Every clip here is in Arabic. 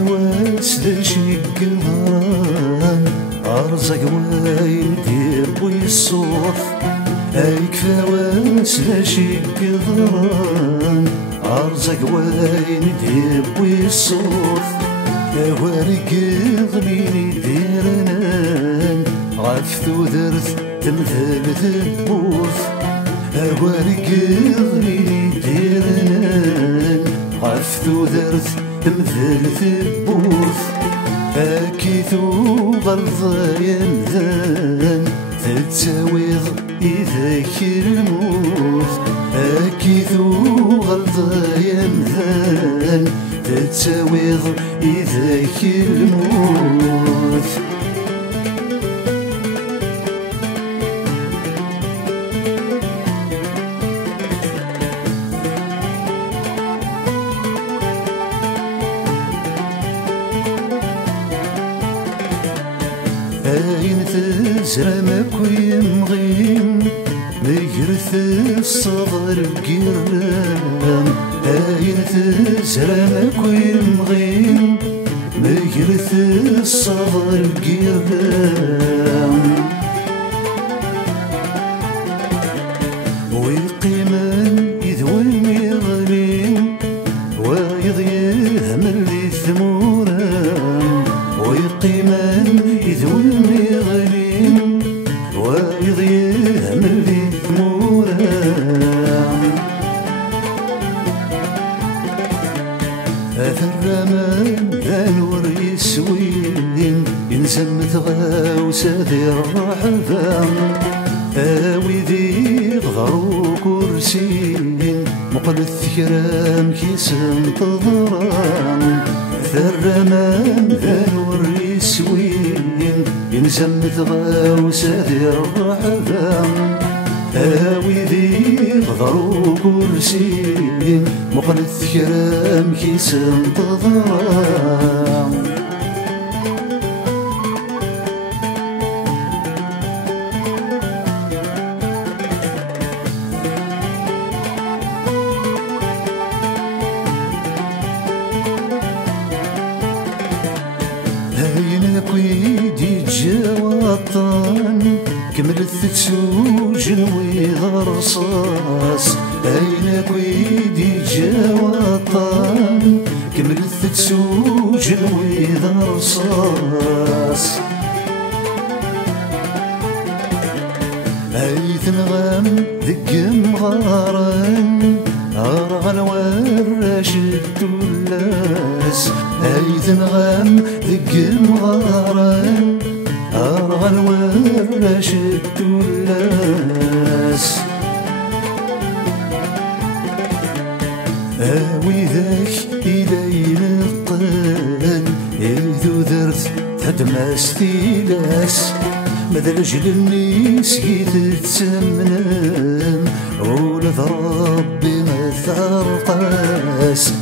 يكفاوات ذا شي قدران أرزق وين دير ويصوف يكفاوات ذا شي قدران أرزق وين دير ويصوف ورق ضميني ديرنان غفثو درث تمثل ذبوث ورق ضميني ديرنان غفثو درث تمثل ثبوث أكيثو غلظ يمذان تتساويض إذاك الموت أكيثو غلظ يمذان تتساويض إذاك الموت أين تزرمك ويمغين ميرث الصدر قرام أين تزرمك ويمغين ميرث الصدر قرام ويقيمن يذول يغلين ويضيه من ذي ثموران ويقيمن يذول يغلين ويضيه من ذي ثموران الرمان ذا نور يسوين ينزم تغاوسة ذي الرحبان ويذي غضرو كرسين مقلث كرام كيسن تضران الرمان ذا نور يسوين ينزم تغاوسة ذي الرحبان ويذي غضرو كرسين مقلث كرام كيسن تضران هينك ويدي جواطان كملت تسوجن ويغرصاص هينك ويدي جواطان كملت تسوجن ويغرصاص هيث نغام ذق مغارن أرغل ورش الدلاس هيث نغام ذق مغارن أرغل ورش الدلاس وذاك إلين القن إذو ذرت تدمس تيلاس ماذا رجل النيس يتسمنم ولد ربي ما ثرقاس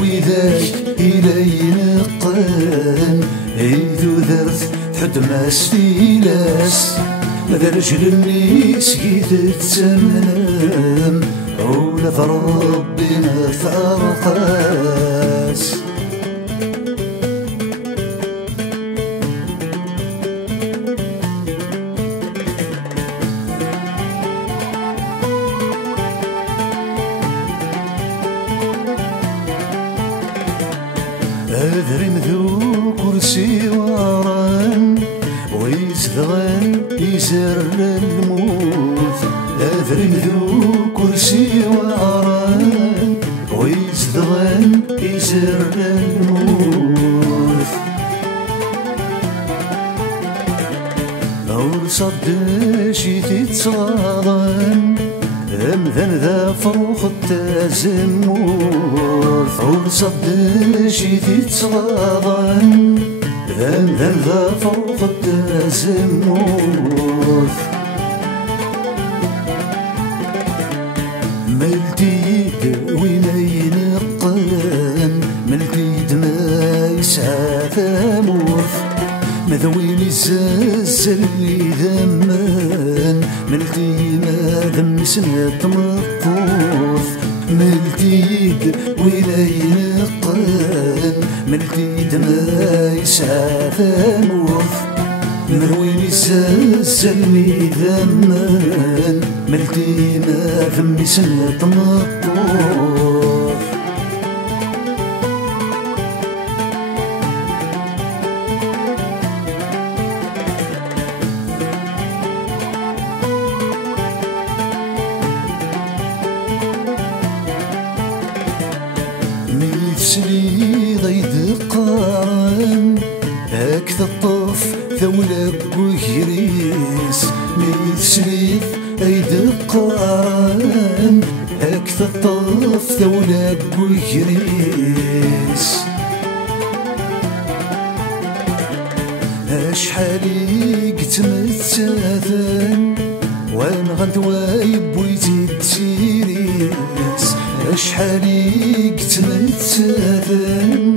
وذاك إلين القن إذو ذرت تدمس تيلاس ماذا رجل النيس يتسمنم ولد ربي ما ثرقاس أذرم ذو كرسي وران ويزدغن يزر الموت أذرم ذو كرسي وران ويزدغن يزر الموت نور صدشي تتصادن أمذن ذا فروخ التزمور ثور صدشي تتصادن أمذن ذا فروخ التزمور ملتيد وينين القلم ملتيد ما يسعى ثموث مذوين الزلزل اللي ذمان ملتي ما ذم سنة مطوف ملتيد وينين القلم ملتي دما يسعى ثموث مروين يسلني ذمان ملتي ما فمي سنة مطوف ميتسلي ضيد قارن هاك الطف ثولك وهريس ميتسلي ضيد قارن هاك الطف ثولك وهريس اشحالي قتمتاثن وين غندوايب ويزيد تيريس اشحالي قتمتاثن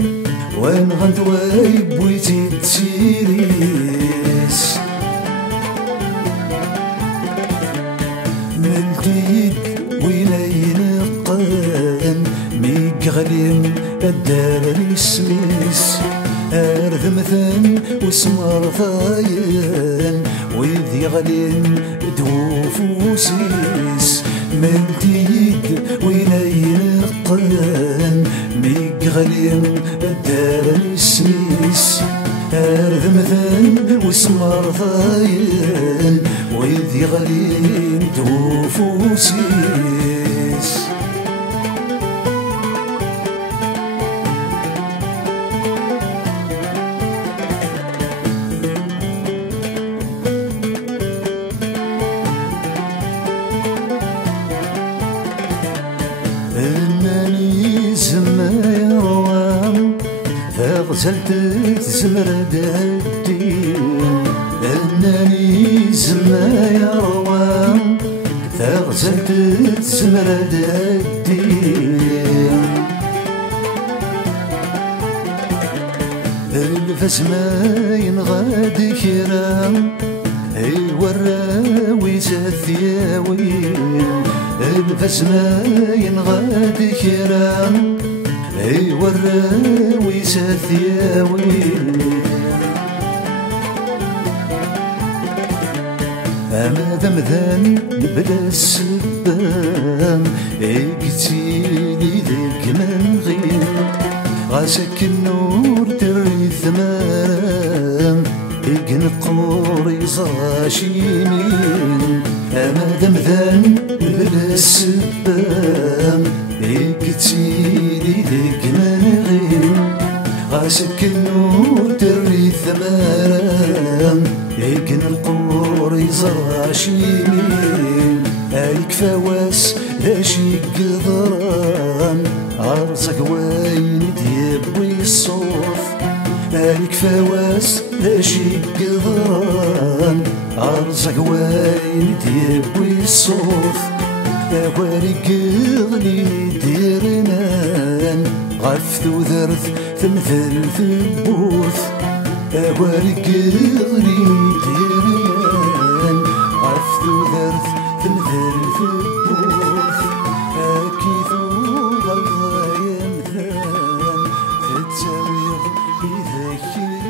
وين غندوايب ويزيد تيريس ملتيد وين ينقان ميك غليم الدار السميس أرذ مثن وسمر ثاين ويذ يغلين دوفوسيس ملتيد وين ينقان ميك غليم الدار السميس أرذ مثن وسمر ثاين ويذ يغلين دوفوسيس انني زما يروام فغزلت تزمرد الدين انني زما يروام فغزلت تزمرد الدين الفس ما ينغاد كرام الوراوي زثياوين الفس ما ينغاد كرام الوراوي زثياوين أما ذمذان بلا السبام اقتيلي ذيك من غير غاسك النور دري ثمام نقور يزاشينين أما ذمذان بلا السبام اقتيلي ذيك من غير غاسك النور دري ثمام نقور يزاشينين هايك فواس لاشي قدران عرسك وين تيبوي الصوف هايك فواس لاشي قدران عرسك وين تيبوي الصوف أواري قغلي ديرنان غفت وذرث تمثل ثبوث أواري قغلي ديرنان غفت وذرث تمثل ثبوث أكيد والله يمثال تتساوي إذا كنت